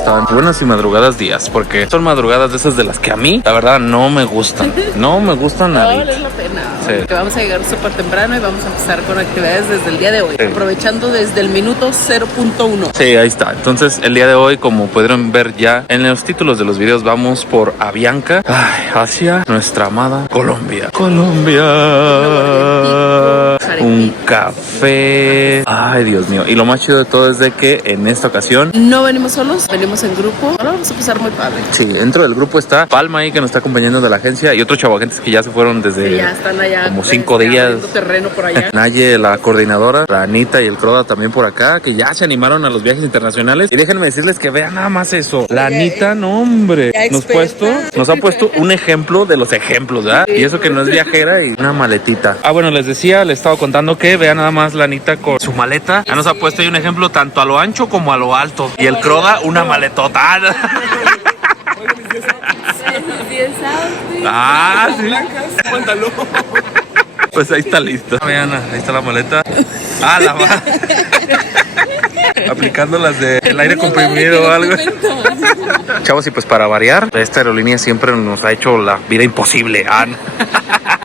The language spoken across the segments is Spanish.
estaban buenas y madrugadas días, porque son madrugadas de esas de las que a mí, la verdad, no me gustan. No me gustan nada. No vale la pena. Sí. Porque vamos a llegar súper temprano y vamos a empezar con actividades desde el día de hoy. Sí. Aprovechando desde el minuto 0.1. Sí, ahí está. Entonces, el día de hoy, como pudieron ver ya en los títulos de los videos, vamos por Avianca hacia nuestra amada Colombia. Colombia. Un café. Ay, Dios mío. Y lo más chido de todo es de que en esta ocasión No venimos solos, venimos en grupo. Ahora vamos a pasar muy padre. sí, dentro del grupo está Palma ahí que nos está acompañando de la agencia y otros chavagentes que ya se fueron desde Ya están allá. como 5 días. Abriendo terreno por allá. Naye, la coordinadora, la Anita y el Croda también por acá, que ya se animaron a los viajes internacionales. Y déjenme decirles que vean nada más eso. La Anita, no hombre, nos ha puesto un ejemplo de los ejemplos, ¿verdad? Y eso que no es viajera y una maletita. Ah, bueno, les decía, les estaba contando que vean nada más la Anita con su maleta. Ya nos ha puesto ahí un ejemplo tanto a lo ancho como a lo alto. Y el Croda, una maletota. Ah, sí. Pues ahí está listo. Vean, ahí está la maleta. Ah, la va. Aplicando las del aire comprimido o algo. Chavos, y pues para variar, esta aerolínea siempre nos ha hecho la vida imposible.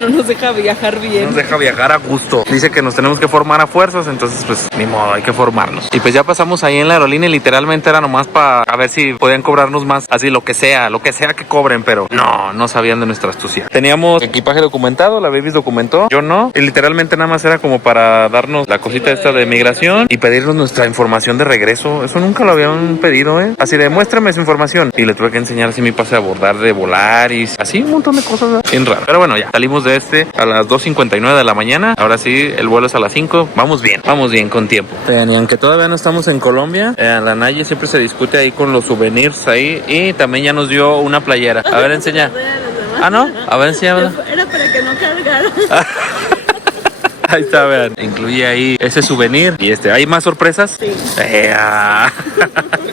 No nos deja viajar bien. Nos deja viajar a gusto. Dice que nos tenemos que formar a fuerzas, entonces pues ni modo, hay que formarnos. Y pues ya pasamos ahí en la aerolínea y literalmente era nomás para a ver si podían cobrarnos más, así lo que sea que cobren, pero no sabían de nuestra astucia. Teníamos equipaje documentado, la Babies documentó, yo no, y literalmente nada más era como para darnos la cosita esta de migración y pedirnos nuestra información de regreso. Eso nunca lo habían pedido, así de muéstrame esa información. Y le tuve que enseñar así mi pase a abordar de volar y así un montón de cosas, ¿verdad? Bien raro. Pero bueno, ya salimos de a las 2:59 de la mañana. Ahora sí, el vuelo es a las 5. Vamos bien con tiempo. Y aunque todavía no estamos en Colombia, la Naye siempre se discute ahí con los souvenirs ahí. Y también ya nos dio una playera. A ver, enseña. Ah, ¿no? A ver, enseña. Era para que no cargaran. Ahí está, vean. Incluye ahí ese souvenir. Y ¿hay más sorpresas? Sí.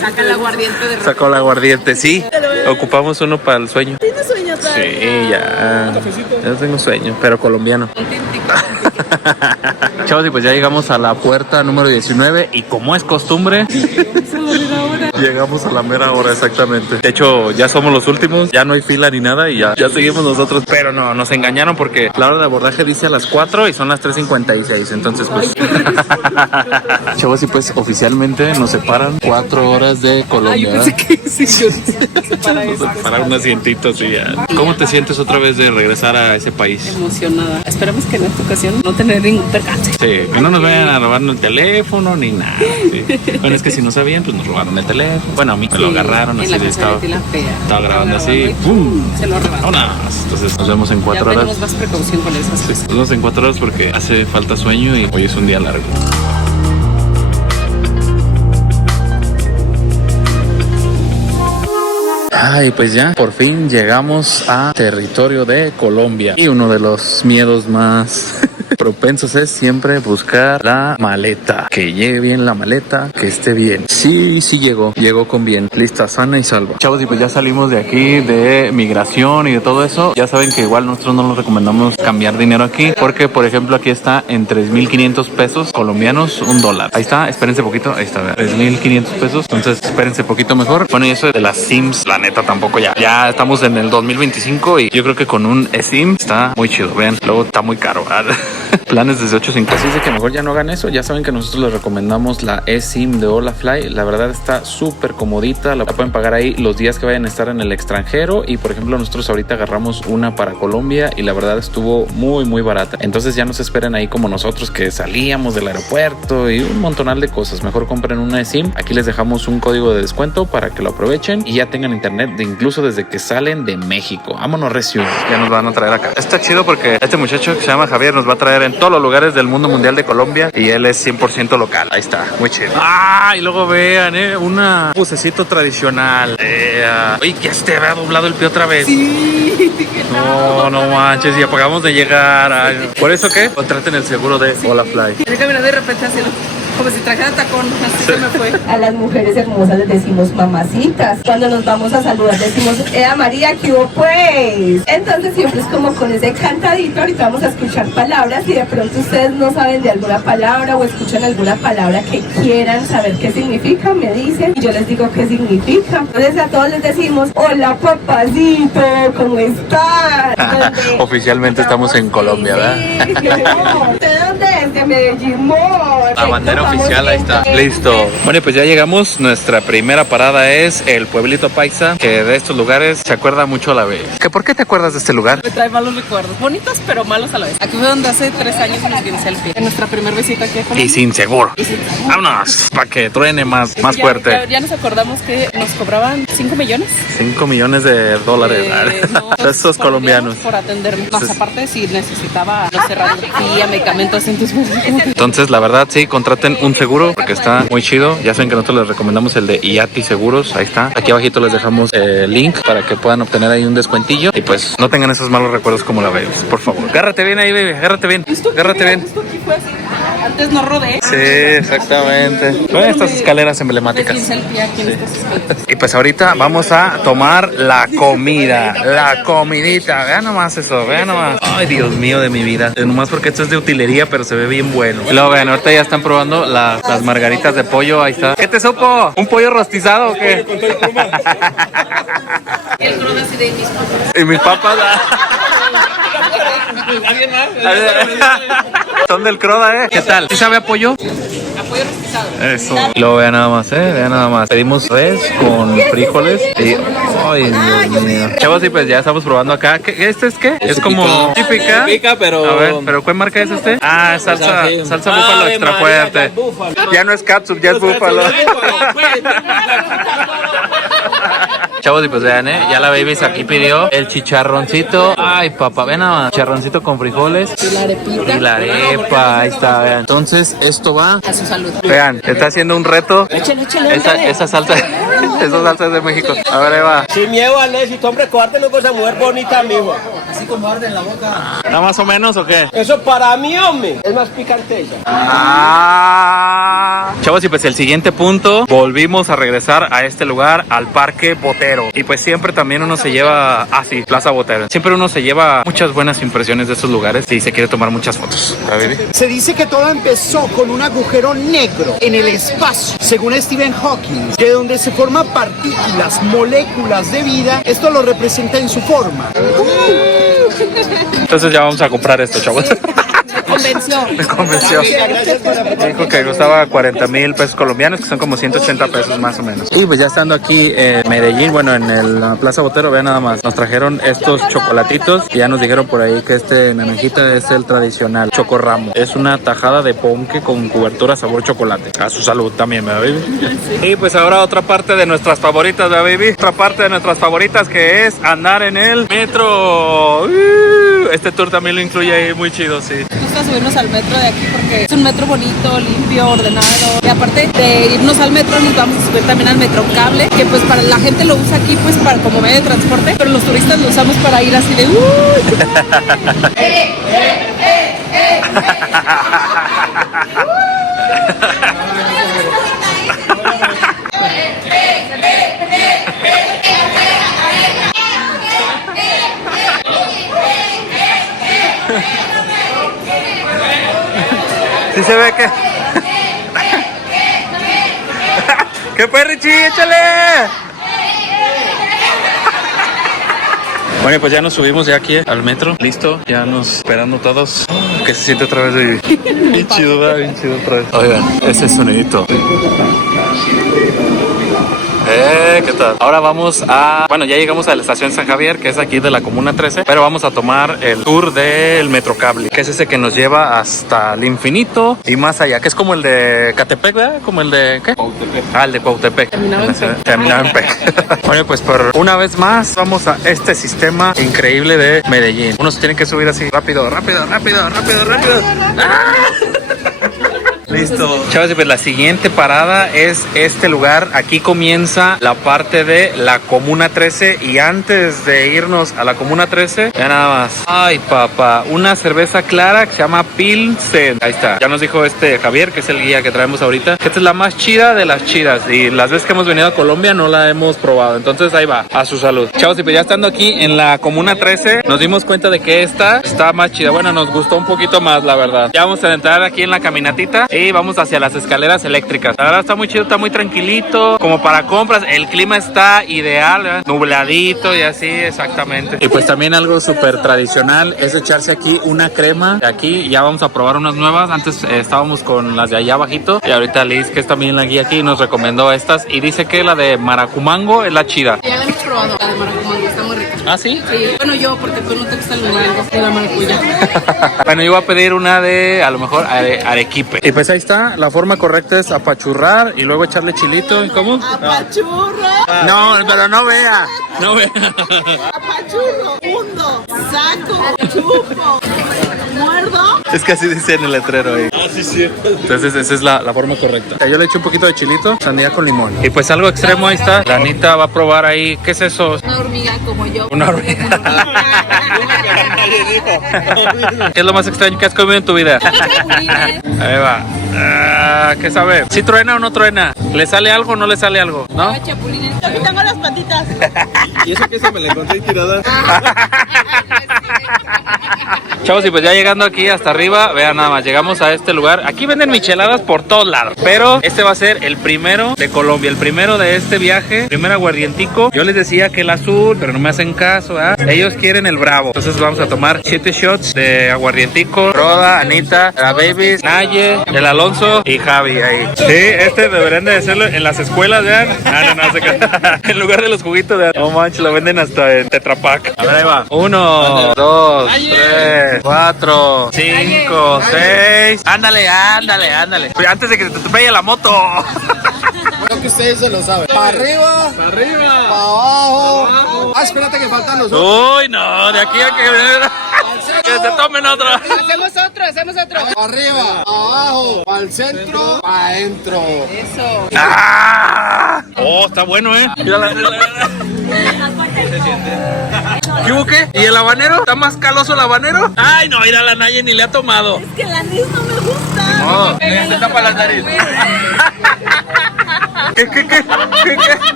Saca el aguardiente de repente. Sacó el aguardiente, sí. Ocupamos uno para el sueño. ¿Tienes sueño todavía? Sí, ya. Ya tengo sueño, pero colombiano. Chavos, y pues ya llegamos a la puerta número 19 y como es costumbre, llegamos a la mera hora exactamente. De hecho, ya somos los últimos, ya no hay fila ni nada y ya seguimos nosotros. Pero no, nos engañaron porque la hora de abordaje dice a las 4 y son las 3:56. Entonces, pues... Chavos, y pues oficialmente nos separan 4 horas de Colombia. Yo pensé que sí, Nos separan un asientito, sí, ya. ¿Cómo te sientes otra vez de regresar a ese país? Emocionada. Esperamos que en esta ocasión no tener ningún percance. Sí, que no nos vayan a robar el teléfono ni nada. Sí. Bueno, es que si no sabían, pues nos robaron el teléfono. Bueno, a mí me lo agarraron así de estaba grabando así. ¡Pum! Se lo robaron. Vámonos. Entonces nos vemos en 4 horas. Tenemos más precaución con esas cosas. Nos vemos en 4 horas porque hace falta sueño y hoy es un día largo. Ay, pues ya, por fin llegamos a territorio de Colombia. Y uno de los miedos más propensos es siempre buscar la maleta. Que llegue bien la maleta, que esté bien. Sí llegó con bien. Lista, sana y salva. Chavos, y pues ya salimos de aquí de migración y de todo eso. Ya saben que igual nosotros no nos recomendamos cambiar dinero aquí, porque por ejemplo aquí está en 3,500 pesos colombianos, $1. Ahí está, espérense poquito, ahí está, 3,500 pesos. Entonces espérense poquito mejor. Bueno, y eso de las SIMs, la neta tampoco ya estamos en el 2025 y yo creo que con un eSIM está muy chido. Vean, luego está muy caro, ¿verdad? Planes desde 8.50. Así es de que mejor ya no hagan eso. Ya saben que nosotros les recomendamos la eSIM de Holafly. La verdad está súper comodita. La pueden pagar ahí los días que vayan a estar en el extranjero. Y por ejemplo, nosotros ahorita agarramos una para Colombia y la verdad estuvo muy barata. Entonces ya no se esperen ahí como nosotros que salíamos del aeropuerto y un montonal de cosas. Mejor compren una eSIM. Aquí les dejamos un código de descuento para que lo aprovechen y ya tengan internet incluso desde que salen de México. Vámonos, recio. Ya nos van a traer acá. Está chido porque este muchacho que se llama Javier nos va a traer en todos los lugares del mundo mundial de Colombia y él es 100% local. Ahí está, muy chido. Ah, y luego vean, una bucecito tradicional. Oye, ya se te había doblado el pie otra vez. Sí. No manches, y apagamos de llegar. Ay, ¿por eso qué? Contraten el seguro de Holafly. Estoy caminando de repente hacia Como si trajera tacón, así se me fue. A las mujeres hermosas les decimos mamacitas. Cuando nos vamos a saludar decimos, María, ¿qué hubo pues? Entonces siempre es como con ese cantadito. Ahorita vamos a escuchar palabras y de pronto ustedes no saben de alguna palabra o escuchan alguna palabra que quieran saber qué significa, me dicen y yo les digo qué significa. Entonces a todos les decimos, hola papacito, ¿cómo están? Oficialmente estamos en Colombia, ¿verdad? ¿De dónde es? De Medellín, La bandera oficial, ahí está. Listo. Bueno, pues ya llegamos. Nuestra primera parada es el Pueblito Paisa, que de estos lugares se acuerda mucho a la vez. ¿Por qué te acuerdas de este lugar? Me trae malos recuerdos, bonitos pero malos a la vez. Aquí fue donde hace 3 años nos guincé el pie. En nuestra primera visita aquí a Colombia. Y sin seguro. Y sin seguro. Vámonos, para que truene más fuerte. Ya nos acordamos que nos cobraban 5 millones. 5 millones de dólares. No, Estos colombianos. Por atenderme. Más aparte, si necesitaba los radiología, medicamentos, Entonces, la verdad, sí, contraten un seguro porque está muy chido. Ya saben que nosotros les recomendamos el de IATI Seguros. Ahí está. Aquí abajito les dejamos el link para que puedan obtener ahí un descuentillo. Y pues no tengan esos malos recuerdos como la vez, por favor. Agárrate bien ahí, baby. Agárrate bien. Agárrate bien. Antes no rodé. Sí, exactamente. Con estas escaleras emblemáticas. Y pues ahorita vamos a tomar la comida, la comidita. Vean nomás eso, vean nomás. Ay, Dios mío de mi vida. Nomás porque esto es de utilería, pero se ve bien bueno. Y luego vean, ahorita ya están probando las margaritas de pollo. Ahí está. ¿Qué te supo? ¿Un pollo rostizado o qué? El crono así de mis papas. Y mis papas. Son del Croda, ¿eh? ¿Qué tal? ¿Sí sabe a pollo? Apoyo rostizado. Eso. Y luego vean nada más, vean nada más. Pedimos res con frijoles y... Ay, Dios mío. Chavos, y pues ya estamos probando acá. ¿Este es qué? Es como típica. Típica, pero... A ver, ¿pero cuál marca es este? Ah, salsa búfalo extra fuerte. Ya no es catsup, ya es búfalo. Chavos, y pues vean, ya la baby aquí pidió el chicharroncito. Ay, papá, ven nada más. Chicharroncito con frijoles. Y la arepita. Y la arepa, ahí está, vean. Entonces, esto va... A su salud. Vean, está haciendo un reto. Esa salsa, esa salsa es de México. A ver, ahí va. Sin miedo, Ale, si tu hombre cobarde no vas a mujer bonita, mijo. Así como arde en la boca. ¿Está más o menos o qué? Eso para mí, hombre, es más picante ella. Chavos, y pues el siguiente punto, volvimos a regresar a este lugar, al Parque Botero. Y pues siempre también uno se lleva, Plaza Botero. Siempre uno se lleva muchas buenas impresiones de estos lugares y se quiere tomar muchas fotos. Se dice que todo empezó con un agujero negro en el espacio, según Stephen Hawking, de donde se forman partículas, moléculas de vida. Esto lo representa en su forma. Entonces ya vamos a comprar esto, chavos. Me convenció. Dijo que costaba 40,000 pesos colombianos, que son como 180 pesos más o menos. Y pues ya estando aquí en Medellín, bueno, en la Plaza Botero, vean nada más. Nos trajeron estos chocolatitos y ya nos dijeron por ahí que este naranjita es el tradicional chocorramo. Es una tajada de ponque con cobertura sabor chocolate. A su salud también, ¿verdad, baby? Sí. Y pues ahora otra parte de nuestras favoritas, ¿verdad, baby? Otra parte de nuestras favoritas que es andar en el metro. Este tour también lo incluye ahí, muy chido, sí. Nos gusta subirnos al metro de aquí porque es un metro bonito, limpio, ordenado. Y aparte de irnos al metro, nos vamos a subir también al metro cable, que pues para la gente lo usa aquí pues para como medio de transporte, pero los turistas lo usamos para ir así de Sí se ve que... ¿Qué fue, Richie? ¡Échale! Bueno, pues ya nos subimos ya aquí al metro. Listo, ya nos esperando todos. Que se siente otra vez de... Bien chido, ¿verdad? Bien chido otra vez. Oigan, ese sonidito. ¿Qué tal? Ahora vamos a... Bueno, ya llegamos a la estación San Javier, que es aquí de la Comuna 13, pero vamos a tomar el tour del Metrocable, que es ese que nos lleva hasta el infinito y más allá, que es como el de Catepec, ¿verdad? Como el de... ¿qué? Cuautepec. Ah, el de Cuautepec. Terminaba en Pec. Bueno, pues por una vez más vamos a este sistema increíble de Medellín. Uno se tiene que subir así, rápido, rápido, rápido, rápido, rápido. ¡Ah! Listo. Chavos, y pues la siguiente parada es este lugar. Aquí comienza la parte de la Comuna 13. Y antes de irnos a la Comuna 13, ya nada más. Ay, papá, una cerveza clara que se llama Pilsen. Ahí está. Ya nos dijo Javier, que es el guía que traemos ahorita, que esta es la más chida de las chidas. Y las veces que hemos venido a Colombia no la hemos probado. Entonces ahí va, a su salud. Chavos, y pues ya estando aquí en la Comuna 13, nos dimos cuenta de que esta está más chida. Bueno, nos gustó un poquito más, la verdad. Ya vamos a entrar aquí en la caminatita y vamos hacia las escaleras eléctricas. La verdad está muy chido, está muy tranquilito, como para compras. El clima está ideal, ¿verdad? Nubladito y así, exactamente. Y pues también algo súper tradicional es echarse aquí una crema. Aquí ya vamos a probar unas nuevas. Antes estábamos con las de allá abajito y ahorita Liz, que es también la guía aquí, nos recomendó estas y dice que la de maracumango es la chida. Ya la hemos probado, la de maracumango, está muy rica. ¿Ah, sí? Sí, bueno, yo, porque tú no te gusta el mango de la maracuya. Bueno, yo voy a pedir una de, a lo mejor, arequipe. Y pues ahí está, la forma correcta es apachurrar y luego echarle chilito. ¿Cómo? ¡Apachurra! No, pero no vea. No vea. ¡Apachurro! ¡Hundo! ¡Saco! ¡Chupo! ¡Muerdo! Es que así dice en el letrero ahí. Ah, sí, sí. Entonces esa es la forma correcta. Yo le echo un poquito de chilito, sandía con limón. Y pues algo extremo, ahí está. La Anita va a probar ahí. ¿Qué es eso? Una hormiga como yo. Una hormiga. ¿Qué es lo más extraño que has comido en tu vida? Ahí va. ¿Qué sabe? ¿Sí truena o no truena? ¿Le sale algo o no le sale algo? ¿No? Chapulines. Aquí tengo las patitas. ¿Y eso que se me la encontré tirada? Chavos, y pues ya llegando aquí hasta arriba, vean nada más, llegamos a este lugar. Aquí venden micheladas por todos lados, pero este va a ser el primero de Colombia, el primero de este viaje, primer aguardientico. Yo les decía que el azul, pero no me hacen caso, ¿eh? Ellos quieren el bravo. Entonces vamos a tomar 7 shots de aguardientico. Roda, Anita, la Babies, Naye, el Alonso y Javi ahí. Sí, deberían de hacerlo en las escuelas, vean. En lugar de los juguitos, vean. No manches, lo venden hasta en Tetra Pak. A ver, ahí va. 1, 2, 3, 4, 5, 6. Ándale. Antes de que te pegue la moto. Creo que ustedes se lo saben. Para arriba. Para abajo. Ah, espérate que faltan los otros. Uy, no, de aquí a que se tomen otro. Hacemos otro. Para arriba, abajo, al centro, para adentro. Eso. ¡Ah! Oh, está bueno, ¿eh? ¿Qué hubo qué? ¿Y el habanero? ¿Está más caloso el habanero? Ay, no, ir a la Naye ni le ha tomado. Es que el anís no me gusta. No, se tapa la nariz. ¿Qué?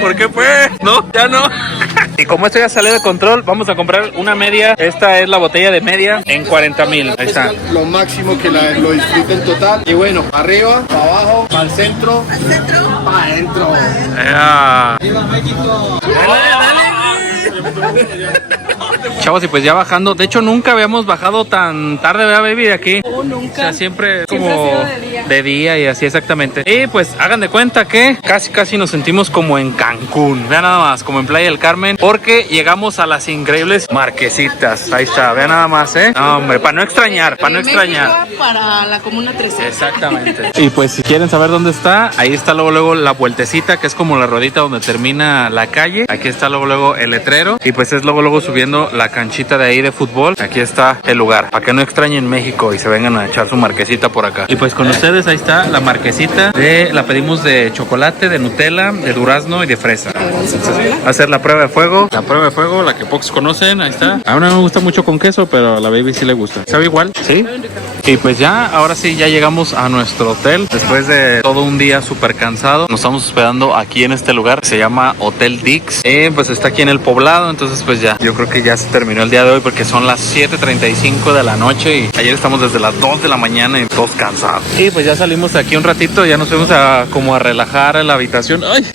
¿Por qué pues? No, ya no. Y como esto ya salió de control, vamos a comprar una media. Esta es la botella de media en 40,000. Ahí está. Lo máximo que lo disfruten total. Y bueno, para arriba, para abajo, para el centro, para adentro. Chavos, y pues ya bajando. De hecho, nunca habíamos bajado tan tarde, ¿verdad, baby? De aquí. Oh, nunca. O sea, siempre como ha sido de día. de día y así exactamente. Y pues hagan de cuenta que casi nos sentimos como en Cancún. Vean nada más, como en Playa del Carmen. Porque llegamos a las increíbles Marquesitas. Ahí está, vean nada más, ¿eh? No, hombre, para no extrañar. México para la Comuna 13. Exactamente. Y pues si quieren saber dónde está, ahí está luego la vueltecita, que es como la ruedita donde termina la calle. Aquí está luego el letrero. Y pues es luego subiendo la canchita de ahí de fútbol. Aquí está el lugar, para que no extrañen México y se vengan a echar su marquesita por acá. Y pues con ustedes ahí está la marquesita. La pedimos de chocolate, de Nutella, de durazno y de fresa. Va a ser la prueba de fuego. La prueba de fuego, la que pocos conocen. Ahí está. A mí no me gusta mucho con queso, pero a la baby sí le gusta. ¿Sabe igual? Sí. Y pues ya, ahora sí, ya llegamos a nuestro hotel. Después de todo un día súper cansado, nos estamos hospedando aquí en este lugar. Se llama Hotel Dix. Pues está aquí en el Poblado. Entonces pues ya, yo creo que ya se terminó el día de hoy porque son las 7:35 de la noche. Y ayer estamos desde las 2 de la mañana y todos cansados. Y pues ya salimos de aquí un ratito. Ya nos fuimos a relajar en la habitación. ¡Ay!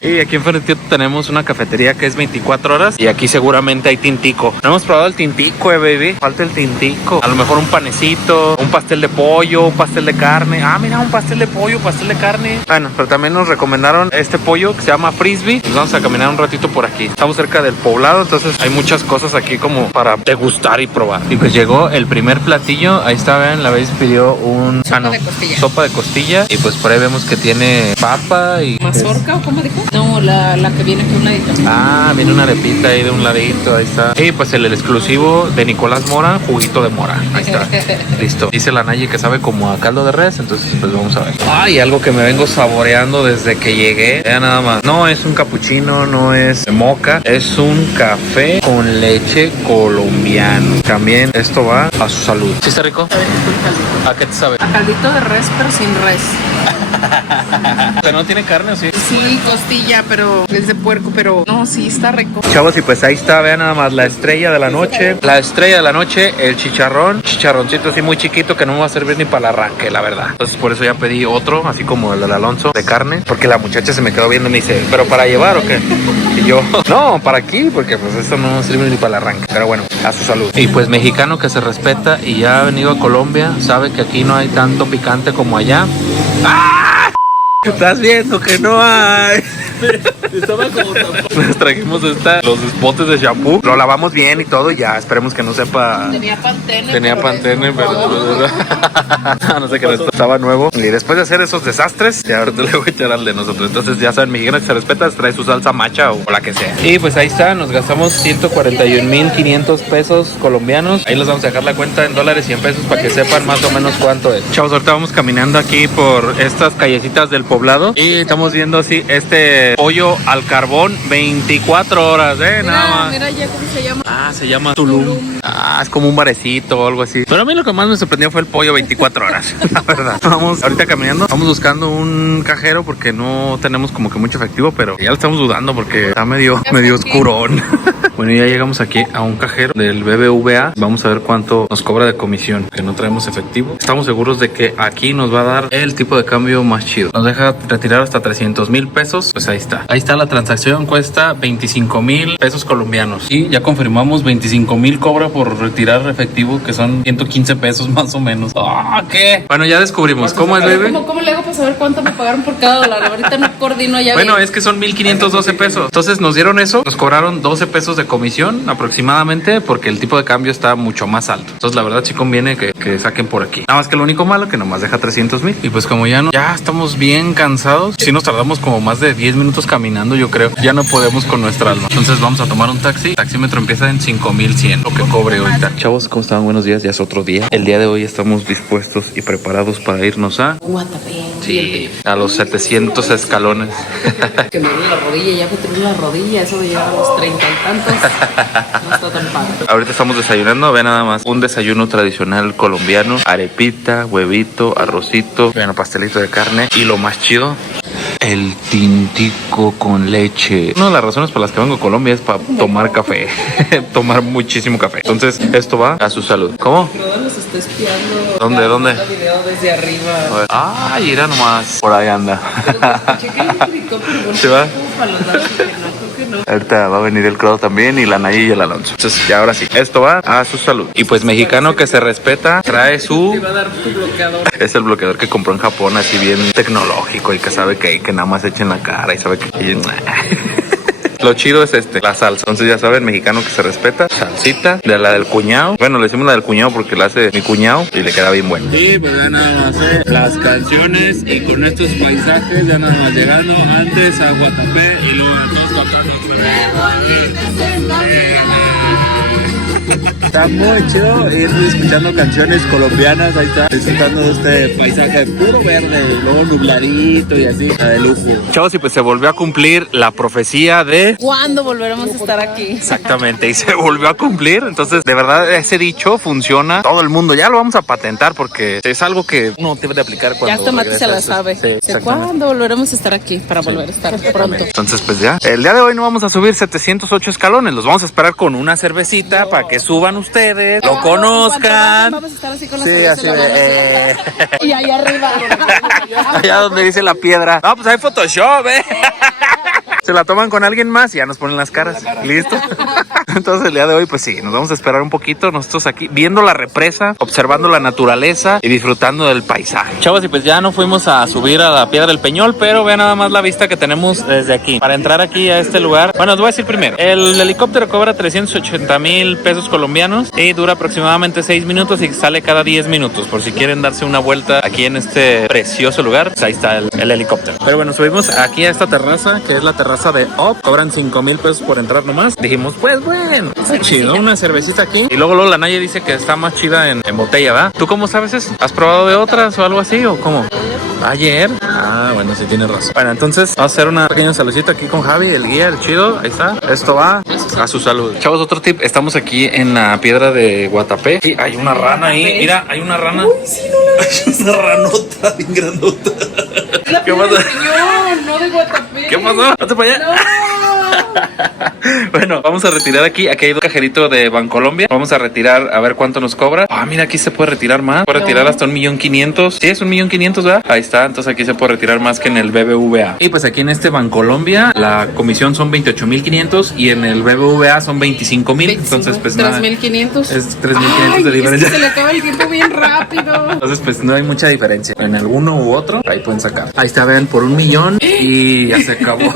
Y aquí enfrente tenemos una cafetería que es 24 horas. Y aquí seguramente hay tintico. No hemos probado el tintico, baby. Falta el tintico. A lo mejor un panecito, un pastel de pollo, un pastel de carne. Ah, mira, un pastel de pollo, pastel de carne. Bueno, pero también nos recomendaron este pollo que se llama frisbee. Nos vamos a caminar un ratito por aquí. Estamos cerca del Poblado, entonces hay muchas cosas aquí como para degustar y probar. Y pues llegó el primer platillo. Ahí está, vean, la vez pidió de costilla. sopa de costilla. Y pues por ahí vemos que tiene papa y... ¿Mazorca o cómo dijo? No, la que viene aquí a un ladito. Ah, viene una arepita ahí de un ladito, ahí está. Y pues el exclusivo de Nicolás Mora, juguito de mora. Ahí está. Listo. Dice la Nayi que sabe como a caldo de res, entonces pues vamos a ver. Ay, algo que me vengo saboreando desde que llegué. Vean nada más. No es un capuchino, no es moca, es un café con leche colombiano. También esto va a su salud. ¿Sí está rico? ¿A qué te sabe? A caldito de res, pero sin res. ¿Pero no tiene carne o sí? Sí, costilla, pero es de puerco, pero no, sí, está rico. Chavos, y pues ahí está, vean nada más la estrella de la noche. La estrella de la noche, el chicharroncito así muy chiquito que no me va a servir ni para el arranque, la verdad. Entonces por eso ya pedí otro, así como el del Alonso, de carne. Porque la muchacha se me quedó viendo y me dice, ¿pero para llevar o qué? Y yo, no, para aquí, porque pues esto no sirve ni para el arranque. Pero bueno, a su salud. Y pues mexicano que se respeta y ya ha venido a Colombia, sabe que aquí no hay tanto picante como allá. ¡Ah! Estás viendo que no hay. Estaba como Nos trajimos los botes de shampoo. Lo lavamos bien y todo. Y ya esperemos que no sepa. Tenía pantene. Pero no sé qué esto estaba nuevo. Y después de hacer esos desastres, ya ahorita le voy a echar al de nosotros. Entonces ya saben, mexicano que se respeta, trae su salsa macha o la que sea. Y pues ahí está, nos gastamos 141,500 pesos colombianos. Ahí les vamos a dejar la cuenta en dólares y en pesos para que sepan más o menos cuánto es. Chavos, ahorita vamos caminando aquí por estas callecitas del poblado y estamos viendo así este pollo al carbón 24 horas, nada más. Mira ya cómo se llama. Ah, se llama Tulum. Ah, es como un barecito o algo así. Pero a mí lo que más me sorprendió fue el pollo 24 horas, la verdad. Vamos ahorita caminando, vamos buscando un cajero porque no tenemos como que mucho efectivo, pero ya lo estamos dudando porque está medio oscurón. Bueno, ya llegamos aquí a un cajero del BBVA. Vamos a ver cuánto nos cobra de comisión, que no traemos efectivo. Estamos seguros de que aquí nos va a dar el tipo de cambio más chido. Nos deja retirar hasta 300,000 pesos. Pues ahí está. Ahí está la transacción, cuesta 25,000 pesos colombianos. Y ya confirmamos 25,000 cobra por retirar efectivo, que son 115 pesos más o menos. ¡Ah, qué! Bueno, ya descubrimos. ¿Cómo es, bebé? ¿Cómo le hago para saber cuánto me pagaron por cada dólar? Ahorita no coordino ya. Bueno, bien. es que son 1,512 pesos. Entonces nos dieron eso, nos cobraron 12 pesos de comisión aproximadamente porque el tipo de cambio está mucho más alto. Entonces la verdad sí conviene que saquen por aquí. Nada más que lo único malo que nomás deja 300,000. Y pues como ya estamos bien cansados, sí nos tardamos como más de 10 minutos caminando, yo creo. Ya no podemos con nuestra alma. Entonces vamos a tomar un taxi. El taxímetro empieza en 5,100, lo que cobre ahorita. Chavos, ¿cómo están? Buenos días, ya es otro día. El día de hoy estamos dispuestos y preparados para irnos a... Guatapé. Sí, a los 700 escalones. Que me duele la rodilla, ya me duele la rodilla, eso de llegar a los 30 y tantos. No está tan padre. Ahorita estamos desayunando, vean nada más. Un desayuno tradicional colombiano. Arepita, huevito, arrocito, bueno, pastelito de carne. Y lo más chido, el tintico con leche. Una de las razones por las que vengo a Colombia es para tomar café. Tomar muchísimo café. Entonces, esto va a su salud. ¿Cómo? Roda los está espiando. ¿Dónde? Está video desde arriba. A ver. Ay, mira nomás. Por ahí anda. Chequé el gritó, pero ¿Se va? para los datos que no, creo que no. Ahorita va a venir el Crodo también y la Nayi y el Alonso. Entonces, ya ahora sí, esto va a su salud. Y pues mexicano que se respeta, trae su... Te va a dar tu bloqueador. Es el bloqueador que compró en Japón, así bien tecnológico y que sabe que nada más echa en la cara y sabe que... Lo chido es la salsa. Entonces ya saben, mexicano que se respeta. Salsita de la del cuñado. Bueno, le decimos la del cuñado porque la hace mi cuñado y le queda bien bueno. Sí, pues ya nada más las canciones y con estos paisajes ya nada más llegando antes a Guatapé y luego a todos tocando. Está muy chido ir escuchando canciones colombianas, ahí está, disfrutando de este paisaje puro verde, luego nubladito y así, de lujo. Chavos, y pues se volvió a cumplir la profecía de... ¿Cuándo volveremos a estar aquí? Exactamente, y se volvió a cumplir. Entonces, de verdad, ese dicho funciona. Todo el mundo ya lo vamos a patentar porque es algo que uno debe de aplicar cuando... Ya hasta Mati se la regresa. sabe. Sí, exactamente. ¿Cuándo volveremos a estar aquí? Para volver a estar pronto. Entonces, pues ya, el día de hoy no vamos a subir 708 escalones, los vamos a esperar con una cervecita para que suban ustedes, lo conozcan. Vamos a estar así con la Sí, cerveza así en la de... mano, Y ahí arriba. Allá donde dice la piedra. No, pues hay Photoshop, Se la toman con alguien más y ya nos ponen las caras. ¿Listo? Entonces el día de hoy, pues sí, nos vamos a esperar un poquito. Nosotros aquí viendo la represa, observando la naturaleza y disfrutando del paisaje. Chavos, y pues ya no fuimos a subir a la Piedra del Peñol, pero vean nada más la vista que tenemos desde aquí. Para entrar aquí a este lugar, bueno, os voy a decir primero, el helicóptero cobra 380,000 pesos colombianos y dura aproximadamente 6 minutos y sale cada 10 minutos. Por si quieren darse una vuelta aquí en este precioso lugar, pues ahí está el helicóptero. Pero bueno, subimos aquí a esta terraza, que es la terraza de Up. Cobran 5,000 pesos por entrar nomás. Dijimos, pues bueno, está chido, una cervecita aquí. Y luego la Naya dice que está más chida en botella, ¿verdad? ¿Tú cómo sabes eso? ¿Has probado de otras o algo así o cómo? ¿Ayer? Ah, bueno, sí tienes razón. Bueno, entonces vamos a hacer una pequeña saludcita aquí con Javi, el guía, el chido. Ahí está. Esto va a su salud. Chavos, otro tip. Estamos aquí en la Piedra de Guatapé. Y hay una rana ahí. Mira, hay una rana. Uy, sí, no la... una ranota, bien grandota. ¿Qué pasa? No de Guatapé. ¿Qué pasó? ¿Vete para allá? Bueno, vamos a retirar aquí. Aquí hay un cajerito de Bancolombia. Vamos a retirar a ver cuánto nos cobra. Ah, mira, aquí se puede retirar más. Puede retirar hasta 1.500.000. Sí, es 1.500.000, ¿verdad? Ahí está. Entonces aquí se puede retirar más que en el BBVA. Y pues aquí en este Bancolombia la comisión son 28.500 y en el BBVA son 25.000. Entonces pues nada. 3.500. Es 3.500 de diferencia. Es que se le acaba el tiempo bien rápido. Entonces pues no hay mucha diferencia. En alguno u otro, ahí pueden sacar. Ahí está, vean, por 1.000.000 y ya se acabó.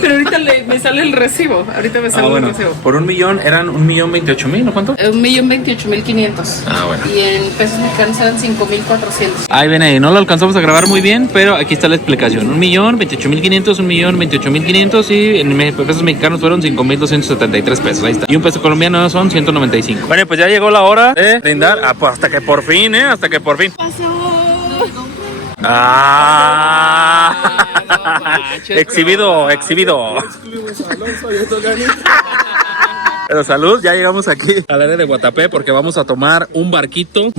Pero ahorita me sale el recibo. Ahorita me sale el recibo. Por 1.000.000 eran 1.028.000, ¿no? ¿Cuánto? 1.028.500. Ah, bueno. Y en pesos mexicanos eran 5.400. Ahí ven ahí, no lo alcanzamos a grabar muy bien, pero aquí está la explicación. 1.028.500, 1.028.500 y en pesos mexicanos fueron 5.273 pesos. Ahí está. Y un peso colombiano son 195. Bueno, pues ya llegó la hora de brindar. Ah, pues hasta que por fin, hasta que por fin. Exhibido. Pero salud, ya llegamos aquí al área de Guatapé porque vamos a tomar un barquito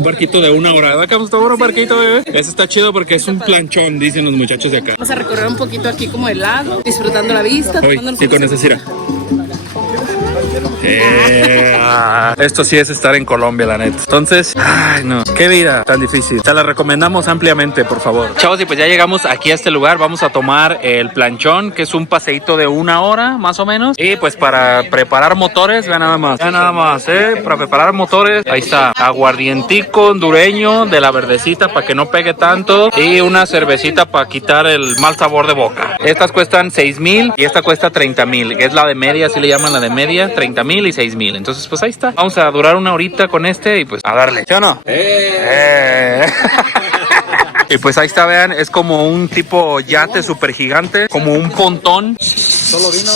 de 1 hora. ¿Verdad que vamos a tomar un barquito, bebé? Ese está chido porque es un planchón, dicen los muchachos de acá. Vamos a recorrer un poquito aquí como el lago, disfrutando la vista. Sí, con esa cira. Esto sí es estar en Colombia, la neta. Entonces, ay no, qué vida tan difícil. Te la recomendamos ampliamente, por favor. Chavos, y pues ya llegamos aquí a este lugar. Vamos a tomar el planchón, que es un paseíto de 1 hora, más o menos. Y pues para preparar motores, vean nada más, para preparar motores, ahí está, aguardientico hondureño de la verdecita para que no pegue tanto y una cervecita para quitar el mal sabor de boca. Estas cuestan 6,000 y esta cuesta 30,000, que es la de media, así le llaman la de media, 30,000 y 6,000. Entonces pues ahí está, vamos a durar 1 horita con este y pues a darle, ¿sí o no? Y pues ahí está, vean, es como un tipo yate súper gigante, como un pontón. Solo vino.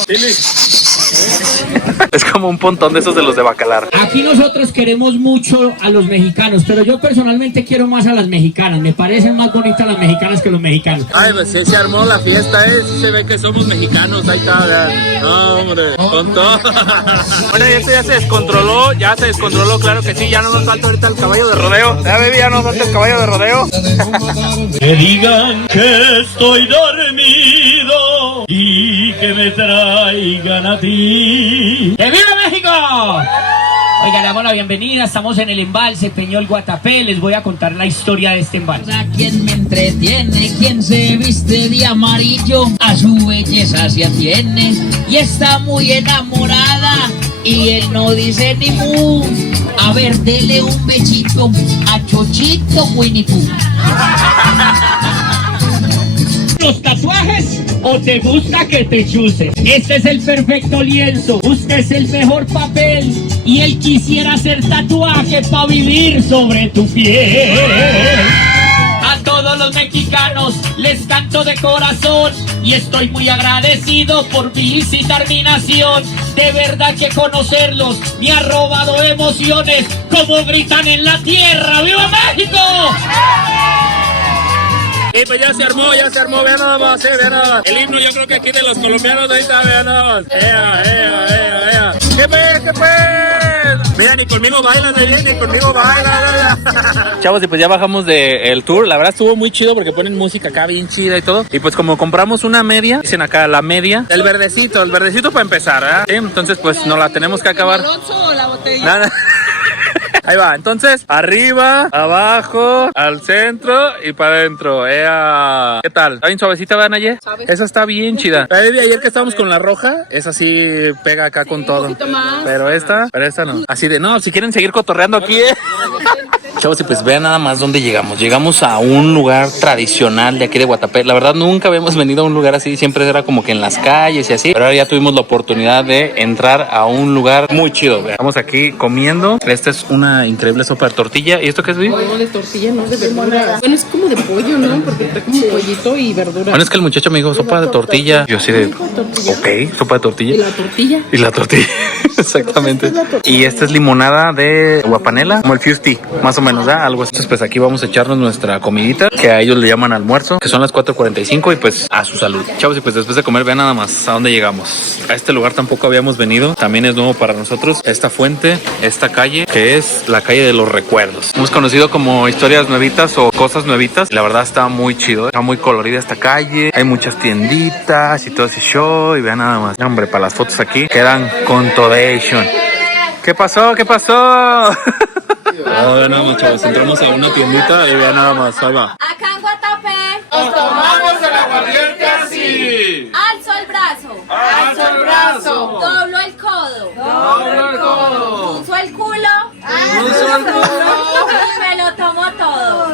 Es como un pontón de esos de los de Bacalar. Aquí nosotros queremos mucho a los mexicanos, pero yo personalmente quiero más a las mexicanas. Me parecen más bonitas las mexicanas que los mexicanos. Ay, pues sí, se armó la fiesta, sí se ve que somos mexicanos. Ahí está, vean. No, hombre, con todo. Bueno, y esto ya se descontroló, claro que sí. Ya no nos falta ahorita el caballo de rodeo. Ya, baby, ya nos falta el caballo de rodeo. Que digan que estoy dormido y que me traigan a ti. ¡Que viva México! Oiga, le damos la bienvenida, estamos en el embalse Peñol Guatapé, les voy a contar la historia de este embalse. A quien me entretiene, quien se viste de amarillo, a su belleza se atiene y está muy enamorada y él no dice ni mu. A ver, dele un bechito a Chochito Winnie Pooh. ¿Los tatuajes o te gusta que te chusen? Este es el perfecto lienzo, usted es el mejor papel y él quisiera hacer tatuaje para vivir sobre tu piel. A todos los mexicanos les canto de corazón y estoy muy agradecido por visitar mi nación. De verdad que conocerlos me ha robado emociones, como gritan en la tierra. ¡Viva México! Y pues ya se armó, vean nada más, vean nada más. El himno yo creo que aquí de los colombianos ahí está, vean nada más. ¡Ea! ¿Qué pues? Mira, ni conmigo bailan, ni conmigo bailan. Chavos, y pues ya bajamos del tour. La verdad estuvo muy chido porque ponen música acá bien chida y todo. Y pues como compramos una media, dicen acá la media, el verdecito para empezar, ¿verdad? Sí, entonces pues nos la tenemos que acabar. ¿El Alonso o la botella? Nada. Ahí va, entonces, arriba, abajo, al centro y para adentro. ¿Qué tal? ¿Está bien suavecita, vean ayer? Esa está bien chida. La de ayer que estábamos con la roja, esa sí pega acá con todo. Pero esta no. Así de, no, si quieren seguir cotorreando aquí, Chavos, y pues vean nada más dónde llegamos. Llegamos a un lugar tradicional de aquí de Guatapé. La verdad nunca habíamos venido a un lugar así, siempre era como que en las calles y así. Pero ahora ya tuvimos la oportunidad de entrar a un lugar muy chido. Vean. Estamos aquí comiendo. Esta es una increíble sopa de tortilla. ¿Y esto qué es, Vivi? No, de tortilla, no, de verdura. Bueno, es como de pollo, ¿no? Porque trae como pollito y verdura. Bueno, es que el muchacho me dijo sopa de tortilla. Yo así de, ok, sopa de tortilla. ¿Y la tortilla? Y la tortilla, exactamente. Y esta es limonada de guapanela, como el Fusti, más o menos, ¿verdad? Algo así. Entonces, pues aquí vamos a echarnos nuestra comidita, que a ellos le llaman almuerzo, que son las 4:45 y pues a su salud. Chavos, y pues después de comer, vean nada más a dónde llegamos. A este lugar tampoco habíamos venido, también es nuevo para nosotros. Esta fuente, esta calle, que es la calle de los recuerdos. Hemos conocido como historias nuevitas o cosas nuevitas. La verdad está muy chido, está muy colorida esta calle. Hay muchas tienditas y todo ese show. Y vean nada más. Hombre, para las fotos aquí quedan con todation. ¿Qué pasó? ¿Qué pasó? Vean nada más, chavos. Entramos a una tiendita y vean nada más. Ahí va. Acá en Guatapé ¡Nos tomamos el aguardiente así! alzo el brazo, ¡Alzo el brazo! doblo el codo, ¡Doblo el codo! puso el culo, ¡Puso el culo! y me lo tomo todo.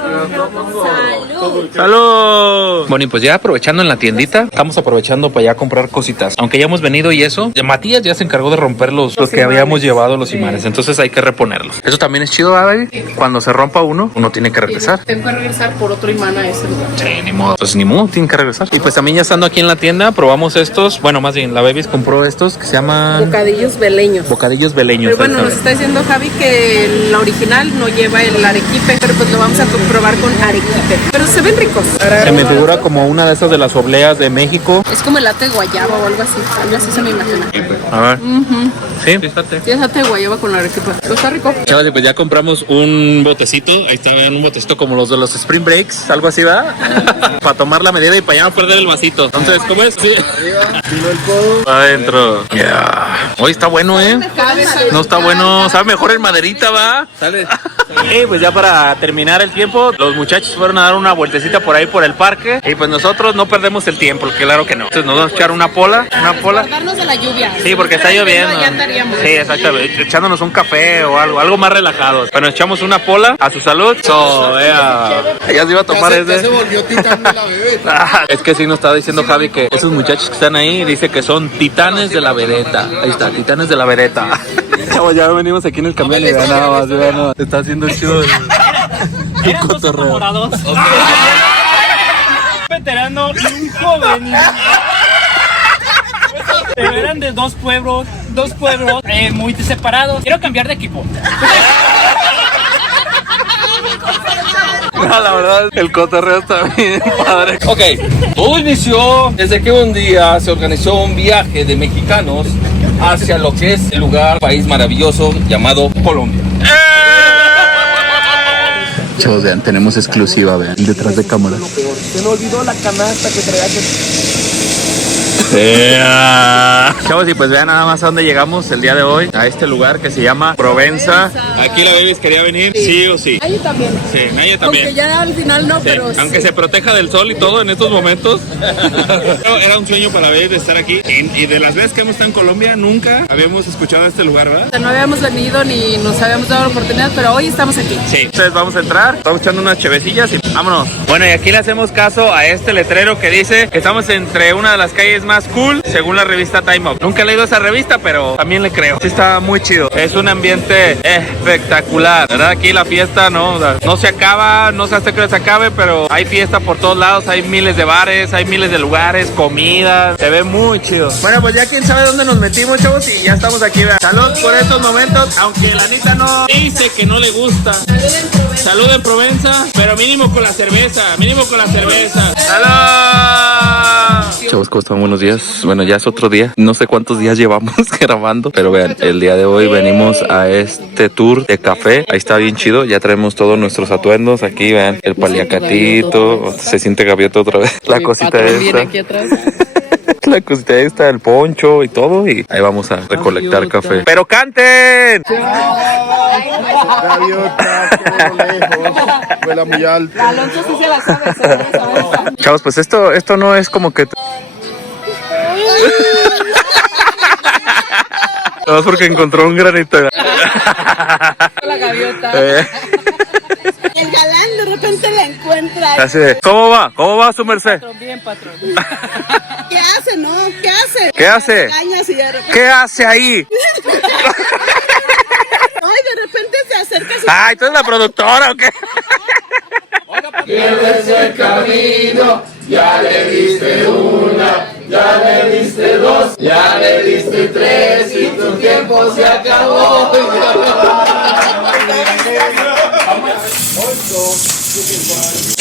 Salud. ¡Salud! Bueno, y pues ya aprovechando en la tiendita, estamos aprovechando para ya comprar cositas. Aunque ya hemos venido y eso, Matías ya se encargó de romper los que habíamos llevado, los imanes. Entonces hay que reponerlos. Eso también es chido, ¿verdad, baby? Cuando se rompa uno tiene que regresar. Tengo que regresar por otro imán a ese lugar. Sí, ni modo. Pues ni modo, tienen que regresar. Y pues también ya estando aquí en la tienda, probamos estos. Bueno, más bien, la baby compró estos que se llaman Bocadillos veleños. bocadillos veleños. Pero bueno, nos está diciendo Javi que la original no lleva el arequipe, pero pues lo vamos a probar con arequipe. Pero se ven ricos. Se me figura como una de esas de las obleas de México. Es como el latte de guayaba o algo así se me imagina. A ver. Sí, fíjate. Sí, es latte de guayaba con la arequipe. Pero está rico. Chavales, pues ya compramos un botecito. Ahí está, un botecito como los de los Spring Breaks, algo así, ¿va? Para tomar la medida y para ya no perder el vasito. Entonces, ¿cómo es? Sí. Adentro. Ya. Hoy está bueno, ¿eh? No está bueno. Sabe mejor en maderita, ¿va? Sale. Y pues ya para terminar el tiempo, los muchachos fueron a dar una vueltecita por ahí por el parque. Y pues nosotros no perdemos el tiempo, claro que no. Entonces nos vamos a echar una pola. Guardarnos de la lluvia. Sí, porque está lloviendo. Ya estaríamos. Sí, exactamente. Echándonos un café o algo más relajado. Bueno, echamos una pola a su salud. Ya se iba a tomar ese. Ya se volvió titán de la bebé. Es que sí nos estaba diciendo Javi que esos muchachos que están ahí dice que son titanes de la vereta. Ahí está, titanes de la vereta. Chavos, ya venimos aquí en el camión y vean nada más, vean nada más. Está haciendo el chido el cotorreo. Enamorados. Veterano y un joven. Eran de dos pueblos muy separados. Quiero cambiar de equipo. No, la verdad, el cotorreo está bien padre. Ok, todo inició desde que un día se organizó un viaje de mexicanos hacia lo que es el lugar, país maravilloso llamado Colombia. Chavos, vean, tenemos exclusiva, vean, detrás de cámara. Se me olvidó la canasta que traía que... Chavos, y pues vean nada más a dónde llegamos el día de hoy, a este lugar que se llama Provenza. Aquí la Babies quería venir, sí o sí. Ahí también. Sí, Naya también. Aunque ya al final no, Sí, pero aunque se proteja del sol y todo en estos momentos. Era un sueño para Babies de estar aquí. Y de las veces que hemos estado en Colombia, nunca habíamos escuchado este lugar, ¿verdad? no habíamos venido ni nos habíamos dado la oportunidad, pero hoy estamos aquí. Sí. Entonces vamos a entrar, estamos echando unas chevecillas y vámonos. Bueno, y aquí le hacemos caso a este letrero que dice que estamos entre una de las calles más cool, según la revista Time Up. Nunca he leído esa revista, pero también le creo. Sí, está muy chido. Es un ambiente espectacular, ¿verdad? Aquí la fiesta no se acaba, no sé hasta qué hora se acabe, pero hay fiesta por todos lados, hay miles de bares, hay miles de lugares, comidas, se ve muy chido. Bueno, pues ya quién sabe dónde nos metimos, chavos, y ya estamos aquí, vean. Salud por estos momentos, aunque la Anita no dice que no le gusta. Salud en Provenza, pero mínimo con la cerveza, ¡Salud! Chavos, ¿cómo están? Buenos días. Bueno, ya es otro día. No sé sé cuántos días llevamos grabando, pero vean, el día de hoy venimos a este tour de café. Ahí está bien chido, ya traemos todos nuestros atuendos. Aquí vean, el paliacatito, se siente gaviota otra vez. La cosita esta. Aquí atrás. La cosita esta, el poncho y todo, y ahí vamos a recolectar café. ¡Pero canten! Gaviota, por lejos, vuela muy alto. Alonso sí se la sabe. Chavos, pues esto no es como que... No, es porque encontró un granito. La gaviota. El galán de repente la encuentra. Así de, ¿cómo va? ¿Cómo va su merced? Bien, patrón. ¿Qué hace, no? ¿Qué hace? ¿Qué hace? Regañas y de repente... ¿Qué hace ahí? Ay, de repente se acerca su... Ay, ¿tú eres la productora o qué? Pierdes el camino, ya le diste una, ya le diste dos, ya le diste tres y tu tiempo se acabó.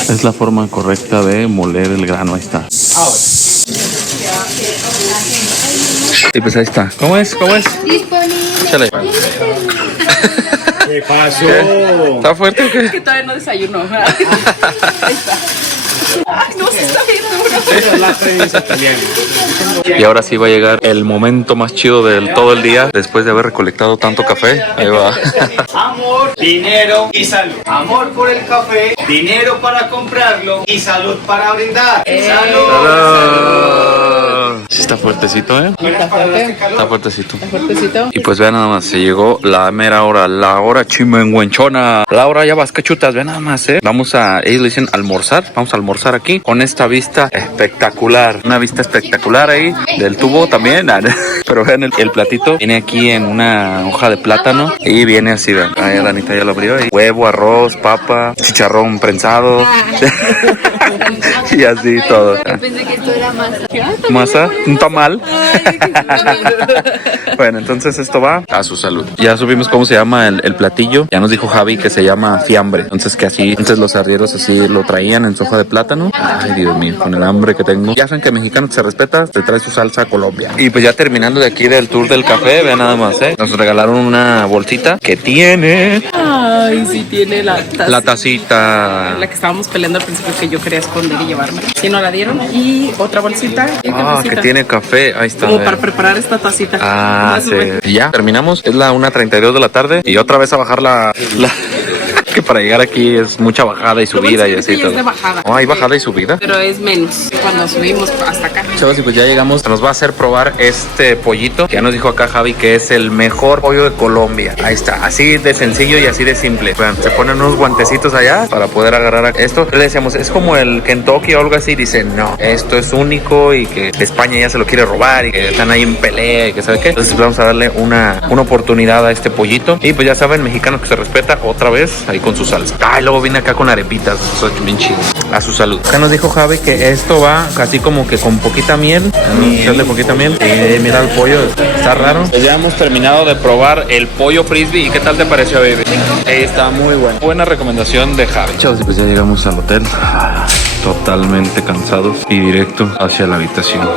Es la forma correcta de moler el grano, ahí está. Y pues ahí está. ¿Cómo es? ¿Cómo es? Échale. ¿Qué pasó? ¿Está fuerte o qué? Es que todavía no desayuno. Ahí está. Ay, no, sí está bien duro. Y ahora sí va a llegar el momento más chido de todo el día, después de haber recolectado tanto café. Ahí va. Amor, dinero y salud. Amor por el café, dinero para comprarlo y salud para brindar. ¡Salud! Sí está fuertecito, ¿eh? Está fuerte. Está fuertecito. Está fuertecito. Y pues vean nada más, se llegó la mera hora, la hora chimenguenchona. La hora ya vas cachutas, vean nada más, Vamos a, ellos le dicen almorzar, vamos a almorzar aquí con esta vista espectacular. Una vista espectacular ahí, del tubo también. Pero vean el platito, viene aquí en una hoja de plátano y viene así, vean. Ahí Danita ya lo abrió. Ahí. Huevo, arroz, papa, chicharrón prensado. Y así todo. Pensé que esto era masa. Masa, un tamal. Bueno, entonces esto va a su salud. Ya supimos cómo se llama el platillo. Ya nos dijo Javi que se llama fiambre. Entonces que así, antes los arrieros así lo traían en su hoja de plátano. Ay, Dios mío, con el hambre que tengo. Ya saben que mexicano se respeta, te trae su salsa a Colombia. Y pues ya terminando de aquí del tour del café, vean nada más, Nos regalaron una bolsita que tiene... Ay, sí tiene la taza. La tacita. La que estábamos peleando al principio que yo quería esconder y llevarme. Sí, no la dieron. Y otra bolsita. Y Ah, cafecita. que tiene café. Ahí está. Como para preparar esta tacita. Ah, Más o sí. menos. Y ya, terminamos. Es la 1:32 de la tarde. Y otra vez a bajar la... que para llegar aquí es mucha bajada y subida y así Sí, todo. es de bajada. Oh, hay bajada y subida. Pero es menos cuando subimos hasta acá. Chavos, y pues ya llegamos. Nos va a hacer probar este pollito. Ya nos dijo acá Javi que es el mejor pollo de Colombia. Ahí está. Así de sencillo y así de simple. Vean, se ponen unos guantecitos allá para poder agarrar esto. Le decíamos, es como el Kentucky o algo así. Dicen, no, esto es único y que España ya se lo quiere robar y que están ahí en pelea y que sabe qué. Entonces vamos a darle una oportunidad a este pollito. Y pues ya saben, mexicano que se respeta otra vez ahí con su salsa. Ah, y luego viene acá con arepitas. Eso es bien chido. A su salud. Acá nos dijo Javi que esto va casi como que con poquita miel. Echarle poquita miel. Y mira el pollo. Está raro. Pues ya hemos terminado de probar el pollo frisbee. ¿Y qué tal te pareció, baby? Está muy bueno. Buena recomendación de Javi. Chavos, pues ya llegamos al hotel. Totalmente cansados y directo hacia la habitación.